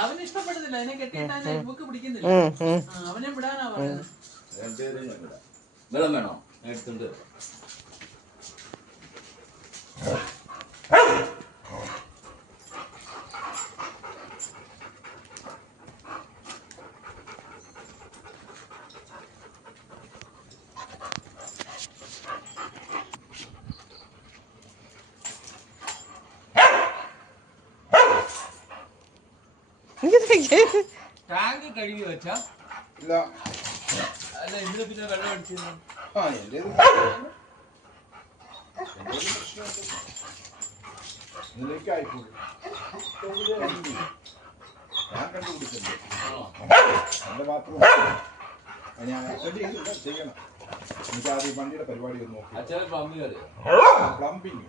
അവന് ഇഷ്ടപ്പെടുന്നില്ല, അതിനെ കെട്ടിയിട്ടാൽ ഇവക്ക് പിടിക്കുന്നില്ല. അവനെ വിടാനാ പറയുന്നത്. വെള്ളം വേണോ? എടുത്തുണ്ട്. ടാങ്ക് കഴുകി വെച്ചാ ഇല്ല. അല്ല, ഇന്ന് പിന്നെ വെള്ളം അടിച്ചിരുന്നു. ഞാൻ കണ്ടുപിടിച്ചിട്ടുണ്ട് എന്റെ ബാത്റൂം. ഞാൻ ചെയ്യണം. എനിക്ക് ആദ്യം വണ്ടിയുടെ പരിപാടി ഒന്ന് നോക്കി. Plumbing plumbing